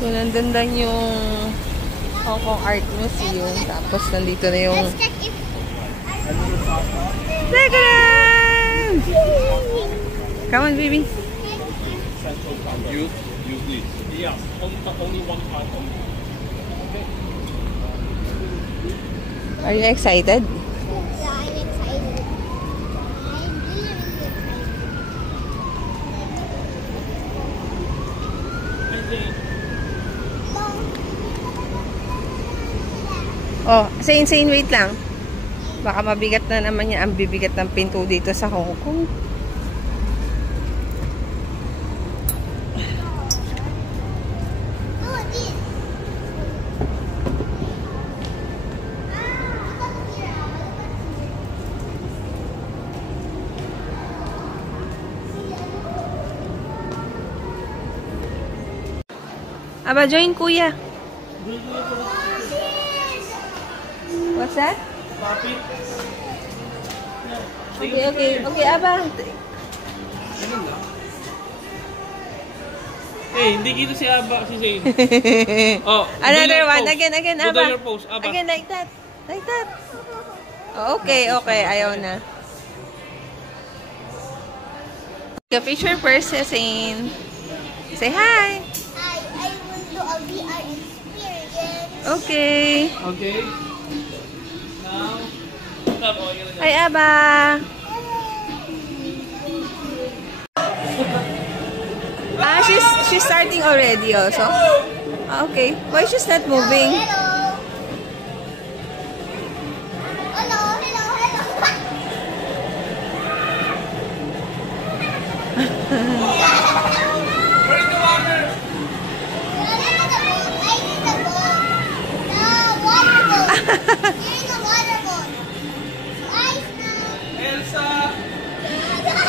So, nandun lang yung Hong Kong Art Museum. Tapos, nandito na yung... Second! Come on, baby. Use this. Yeah, only one part only. Okay. Are you excited? Yeah, I'm excited. I'm really excited. Oh, Sain, wait lang. Baka mabigat na naman niya ang bibigat ng pinto dito sa Hong Kong. Aba, join kuya. What's that? Okay, Aba. Hey, hindi dito si Aba, si Zane. Oh, another one. Again, Aba. Do your pose, Aba. Again, like that. Like that. Oh, okay. Ayaw na. Take a picture first, Zane. Say hi. I will do a VR experience. Okay. Okay. Now, Hi, Aba. She's starting already also. Okay. Why she's not moving? Hello. Bring the water. I need the boat. The water boat. Here's the water boat. Ice now. Elsa. Lego.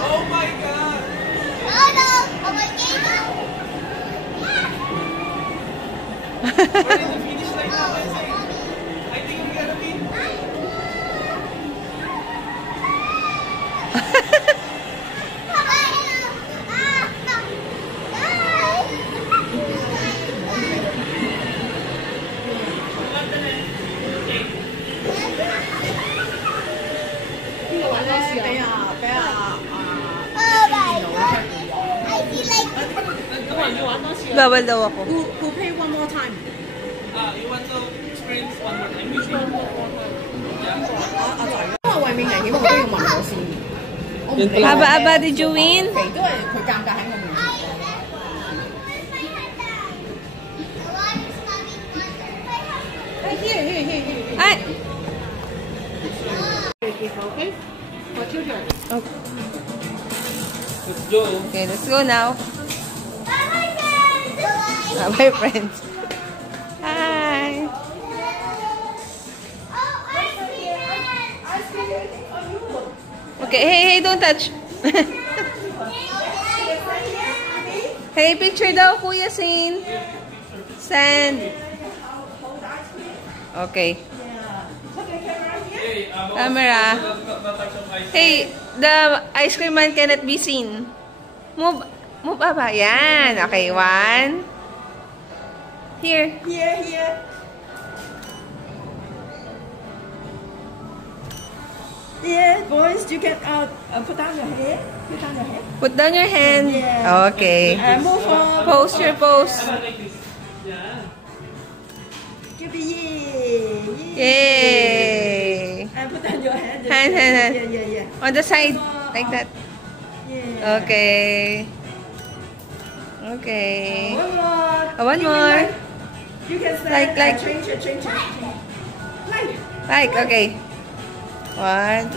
Oh my God. We're in the finish line now, Zane. I think we're gonna be. Bawal daw ako. Who pay one more time? You want to experience one more time? You see? 因為為免危險，我都要問我先。我唔理。 Aba, did you win? 肥都係佢尷尬喺我面前。 Ay! Okay? What's your turn? Okay. Let's go. Okay, let's go now. Bye, friends. Hi. Okay, hey, don't touch. Hey, picture daw, Kuya Sin. Stand. Okay. Camera. Hey, the ice cream man cannot be seen. Move Aba. Yan. Okay, one. Here. Here. Yeah, boys, you can put down your head. Put down your head. Put down your hand. Yeah. Okay. Move on. Pose your pose. Give me yay. Yay. Put down your hand. Hand. Yeah. On the side. Like that. Yeah. Okay. Okay. One more. One more. You can stand. Like. Change it. Like, okay. One.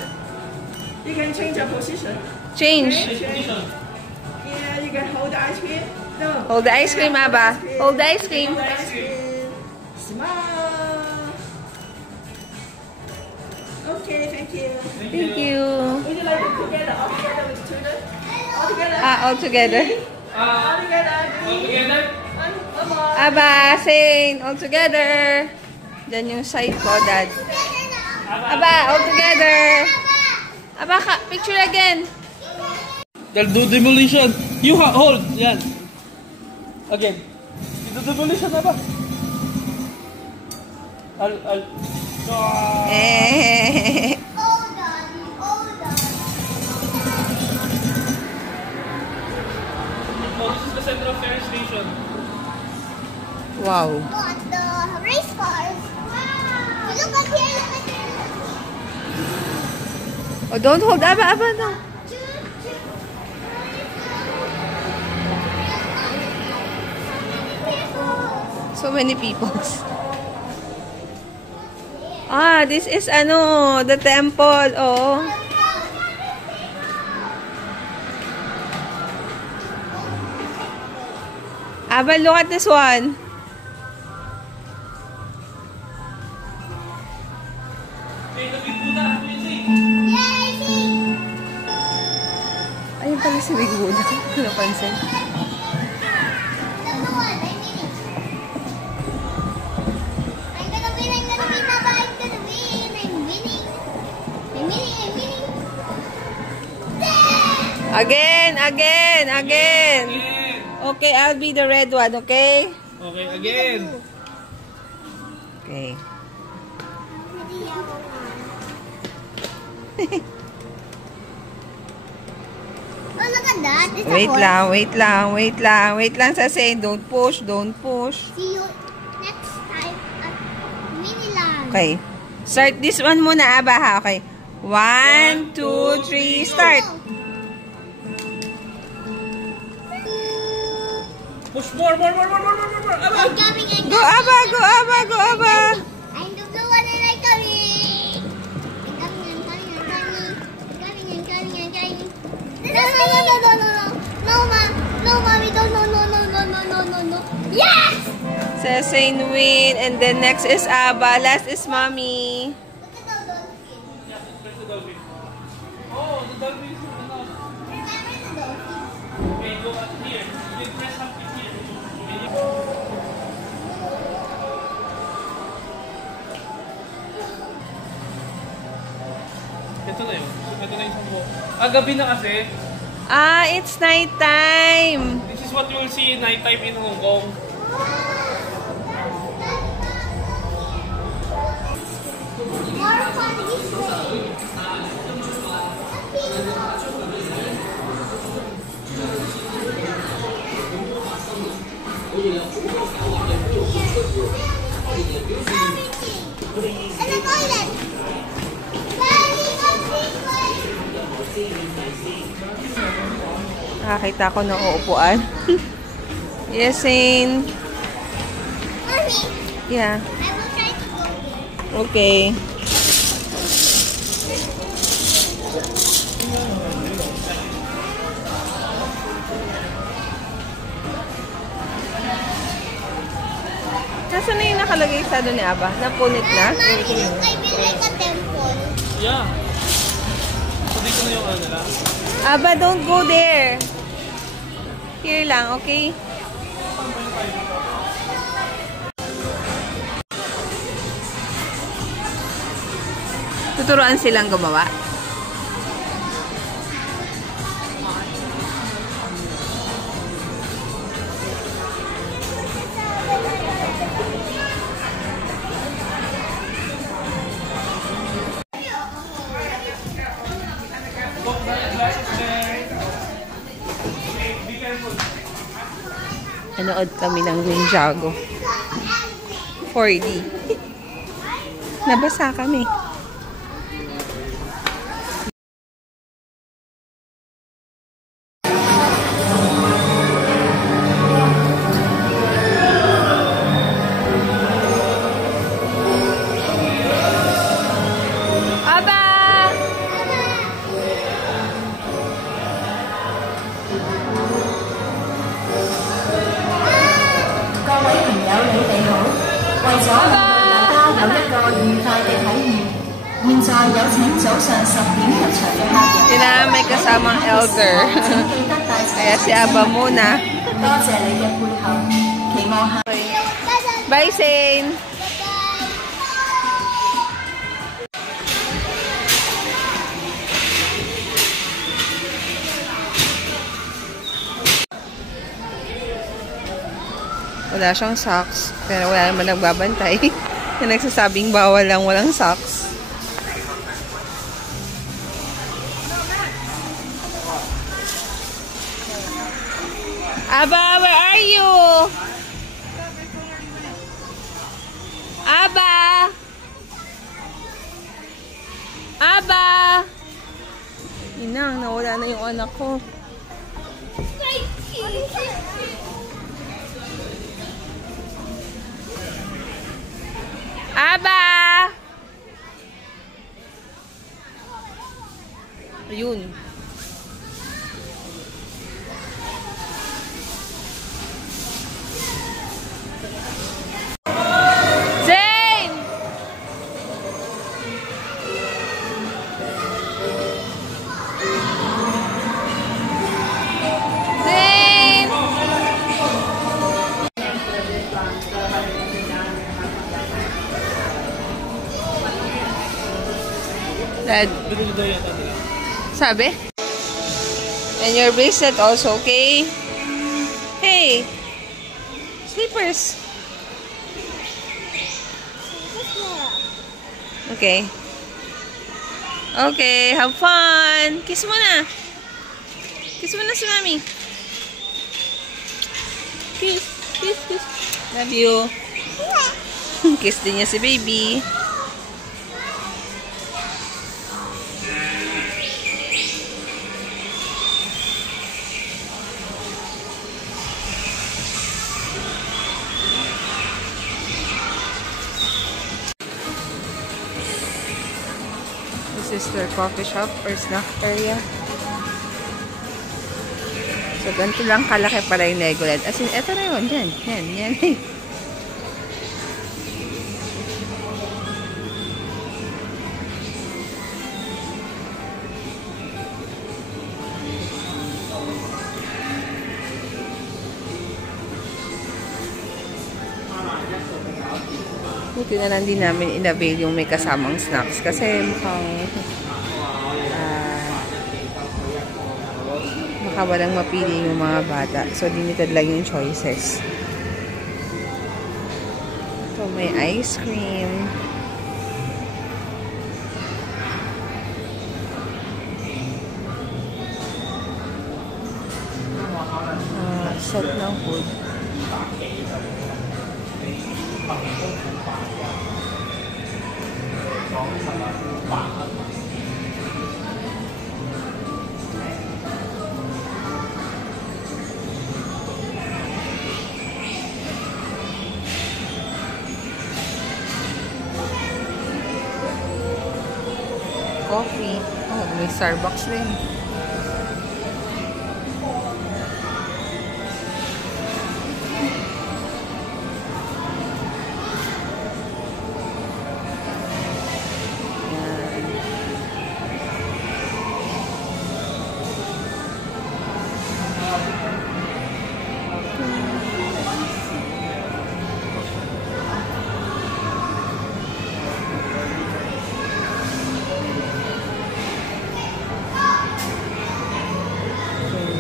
You can change your position. Change. Yeah, you can hold the ice cream. No. Hold the ice cream, Aba. Hold the ice cream. Hold the ice cream. Smile. Okay, thank you. Thank you. Would you like it together, all together with children? All together? All together. All together. All together? One more. Aba, saying all together. Diyan yung side ko, Dad. Aba, all together. Aba, picture again. They'll do demolition. You hold. Yan. Again. You do demolition na ba? Eh. Oh, this is the Central Fair Station. Wow. Got the race cars. Wow. Look up here, look up here. Oh, don't hold. Aba, no. So many people. Ah, this is the temple. Oh. Aba, look at this one. Hey, the big Buddha. What do you think? Yeah, I see. Ayun pala si Big Buddha. Napansin. Number one, I'm winning. I'm gonna win, Baba. I'm gonna win. I'm winning. I'm winning, I'm winning. Again. Again. Okay, I'll be the red one, okay? Okay, again. Okay. The yellow one. Oh, look at that. It's a Wait horse. Wait lang, Sasay. Don't push. See you next time at Miniland. Okay. Start this one muna, Aba, ha? Okay. 1, 2, 3, start. Push more. Aba. I'm coming. Go, Aba. I'm the blue one and I'm coming. I'm coming. No, mommy, no. Yes! Sasay win. And then next is Aba. Last is Mommy. Look at the dolphin. Press the dolphin. Oh, the dolphin is Remember the dolphin? Okay, go up here. You press something here. Ito na yun. Ito na yung sambo. Gabi na kasi. It's night time. This is what you will see in night time in Hong Kong. More fun this way. And the toilet. Nakakita ko ng uupuan. Yes, Zane. Mommy, Yeah. I will try to go there. Okay. Nasaan na yung nakalagay sa doon ni Aba? Napunit na? Mommy, I feel like a temple. Yeah. So dito na yung ano lang. Aba, don't go there. Here lang, okay? Tuturuan silang gumawa. Nanood kami ng Ninjago 4D. Nabasa kami. 現在有請早上10點入場嘅客人。 Kailangan may kasamang elder. 請記得帶齊 Kaya si Aba muna. 多謝你嘅配合，期望下。 Bye, Zane! Wala siyang socks. Pero wala naman nagbabantay. Na nagsasabing bawal lang walang socks. Aba, where are you? Aba! Aba! Inang, nawala na yung anak ko. Aba! Ayun. Zane! Zane! Dad, sabi? And your bracelet also, okay? Hey! Slippers! Okay. Okay, have fun! Kiss mo na! Kiss mo na si Mami! Kiss! Kiss! Kiss! Love you! Kiss din niya si baby! This is their coffee shop or snack area. So, ganito lang kalaki pala yung Legoland. As in, eto na yun. Yan. Yan. Yan. Buti na lang din namin in-avail yung may kasamang snacks kasi mukhang baka walang mapili yung mga bata. So, limited lang yung choices. So, may ice cream. Set ng food. Coffee. Oh, may Starbucks din.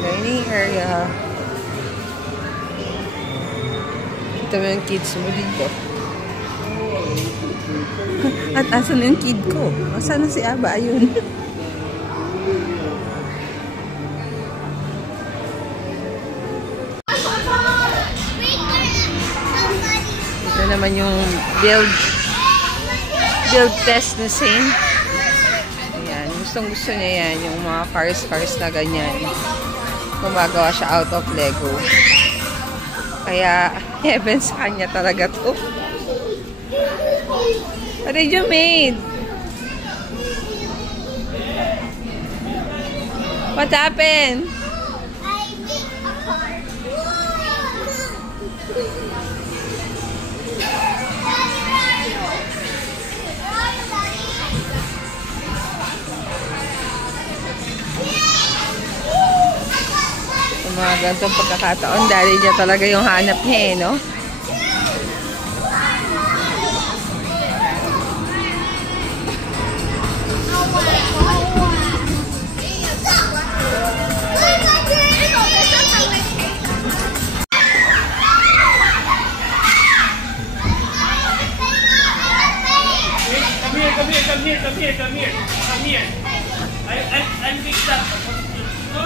Dining area. Kita mo yung kids mo dito. At asan yung kid ko? Asan na si Aba? Ayun. Ito naman yung build test na Zane. Ayan. Gustong-gusto niya yan. Yung mga cars na ganyan. Gumagawa siya out of Lego. Kaya, heaven sa kanya talaga to. What did you made? What happened? I made a car. Daddy, where are you? Where are you, Daddy? mga ganitong pagkakataon, daddy niya talaga yung hanap niya eh, no? Come here. I'll fix that. No.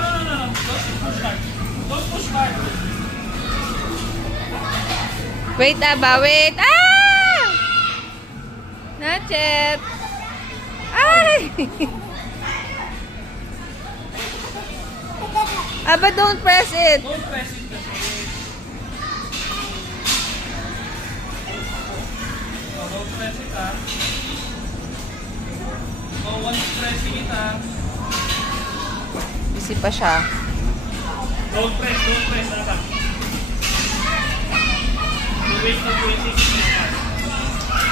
Don't push hard. Wait, Aba, wait. Ah! Not yet. Ay! Aba, don't press it. Don't press it. Don't press it, ha. Once pressing it, ha. Busy pa siya. Don't press, Aba. Wait for 26 minutes.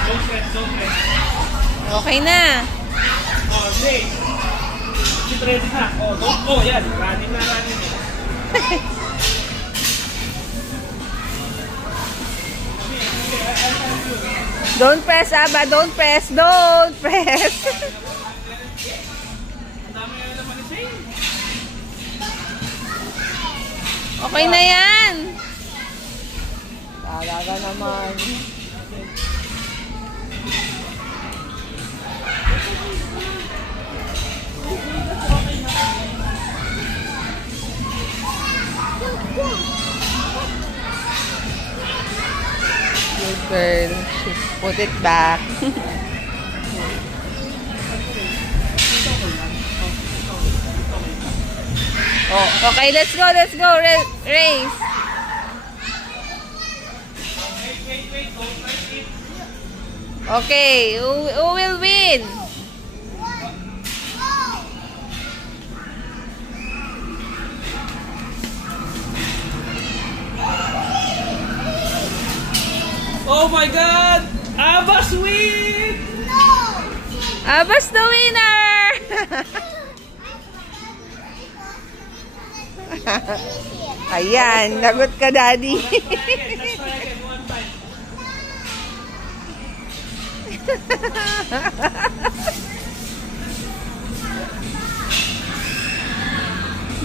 Don't press. Okay na. Oh, wait. It's ready na. Oh, yan. Running na. Don't press, Aba. Don't press. Don't press. Okay na yan. Talaga naman. Good girl. Put it back. Oh, okay, let's go. Race. Wait, don't press it. Okay, who will win? Oh my God! Aba's win! Aba's the winner! Ayan, lagot ka, Daddy. Let's try again, one time.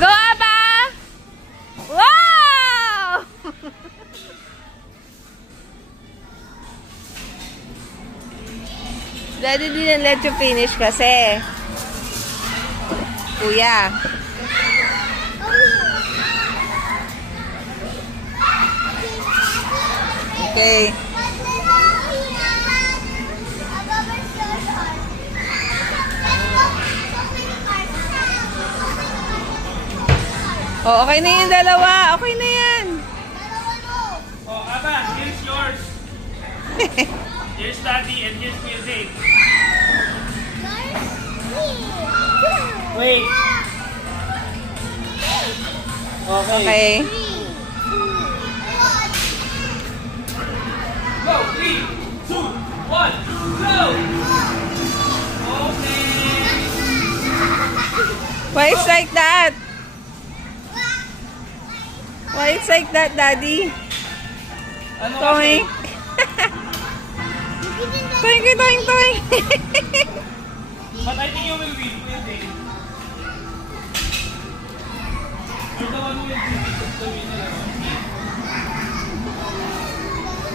Go, Aba! Wow! Daddy didn't let you finish kasi. Kuya. Okay. Oh, okay na yung dalawa. Okay na yan. Oh, Aba, here's yours. Here's Daddy and here's music. Wait. Okay. Go! 3, 2, 1, go! Okay. Why it's like that? Why it's like that, Daddy? Ano Toing. Toing. But I think you will win. You're the one who will win.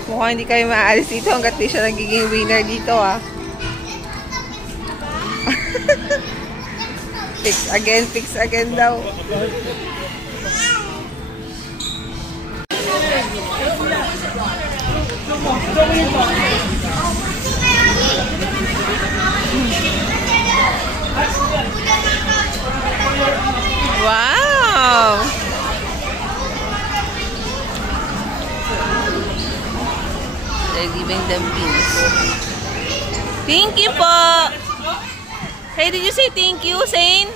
Mukhang hindi kayo maalis dito hanggat di siya nagiging winner dito, ah. Fix again daw. Wow! They're giving them pins. Thank you po! Hey, did you say thank you, Zane?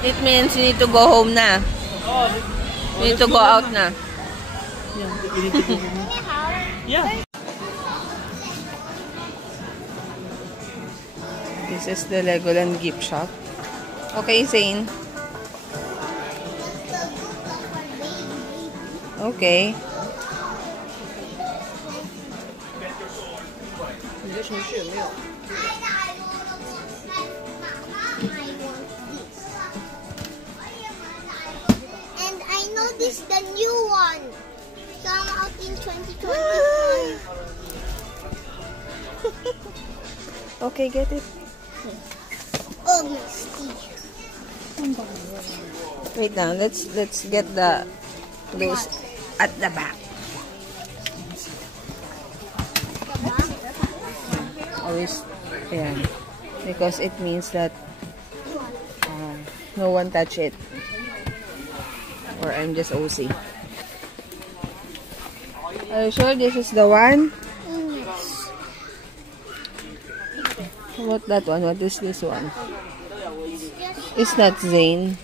It means you need to go home na. You need to go out na. Yeah. This is the Legoland gift shop. Okay, Zane. Okay. And I know this is the new one. Come out in 2021. Okay, get it. Oh, Misty. Wait now, let's get the those at the back. Always, yeah, because it means that no one touch it, or I'm just OC. Are you sure this is the one? What that one? What is this one? It's not Zane.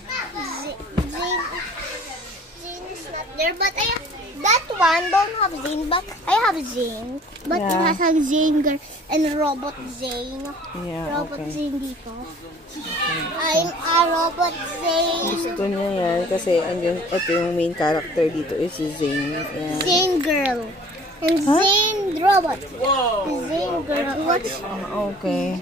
Zane is not there, but that one don't have Zane, but I have Zane. But it Yeah. has a Zane girl and Robot Zane. Yeah, Robot okay. Zane dito. I'm a Robot Zane. Gusto niya yan kasi andyan, ito yung main character dito is si Zane. Yan. Zane girl. And Zane Robot. Zane girl. What's... Okay.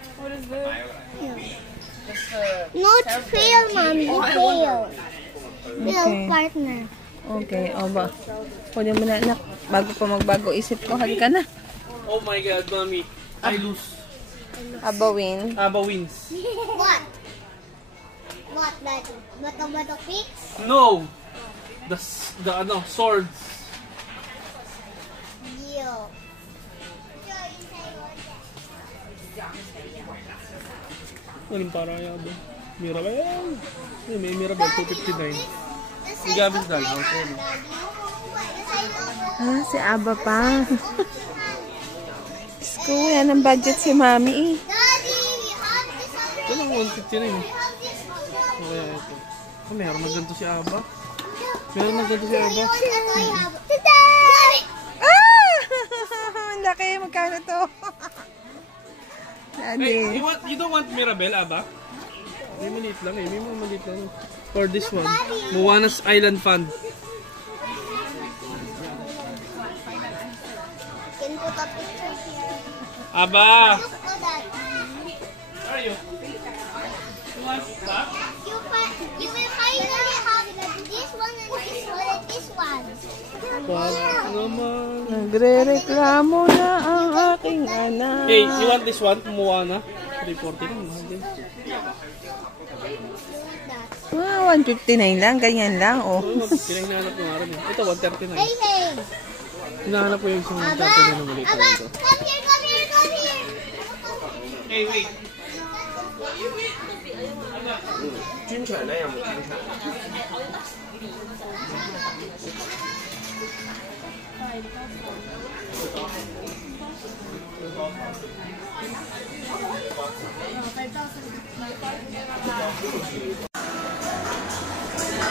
Not fail, mommy. Fail. Fail, Okay. partner. Okay, o ba? Pwede mo na, anak. Bago pa magbago isip ko, ka na. Oh my God, mommy. I lose. Abawin. Aba wins. What? What, daddy? Bato-bato pics? No! The swords. Yo. Anong parang yan ba? Mirabel. May Mirabel, 259. Yung Gavin's dal. Ah, si Aba pa. Sko, yan ang budget si Mami eh. Daddy, we have this one. Ito lang 150 na yun. We have this one. Kaya ito. Oh, meron na ganito si Aba. Meron na ganito si Aba. Daddy! Ah! Ang laki, magkano to? Hey, Daddy. you don't want Mirabel, Aba? May maliit lang eh. May mga maliit lang. For this one. Moana's Island Fund. Can put a picture here. Aba! Look at that. Where are you? You want that? You will finally have this one and this one and this one. Wag naman. Nagre-reklamo na ang aking anak. Hey, you want this one? Moana? 340 lang. Mahal din. Ah, 159 lang, ganyan lang, oh. Pinahinahanap ko nga rin eh. Ito, 139. Hey, hey. Hinahanap ko yung isang Aba, 139 na maliit. Aba, come here, come here, come here. Hey, wait.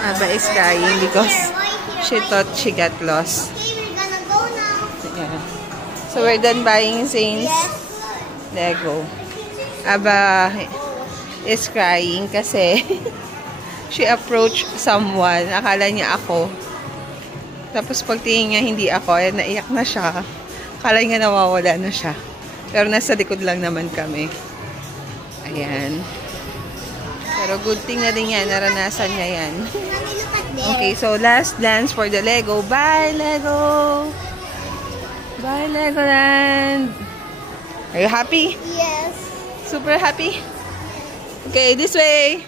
Aba is crying because she thought she got lost. Okay, we're gonna go now. Yeah. So we're done buying Zane's Lego. Aba is crying kasi she approached someone. Akala niya ako. Tapos pagtingin niya hindi ako, ay naiyak na siya. Akala niya nawawala na siya. Pero nasa likod lang naman kami. Ayan. Pero good thing na din yan. Naranasan niya yan. Mommy, look at there. Okay, so last dance for the Lego. Bye, Lego! Bye, Legoland! Are you happy? Yes. Super happy? Okay, this way!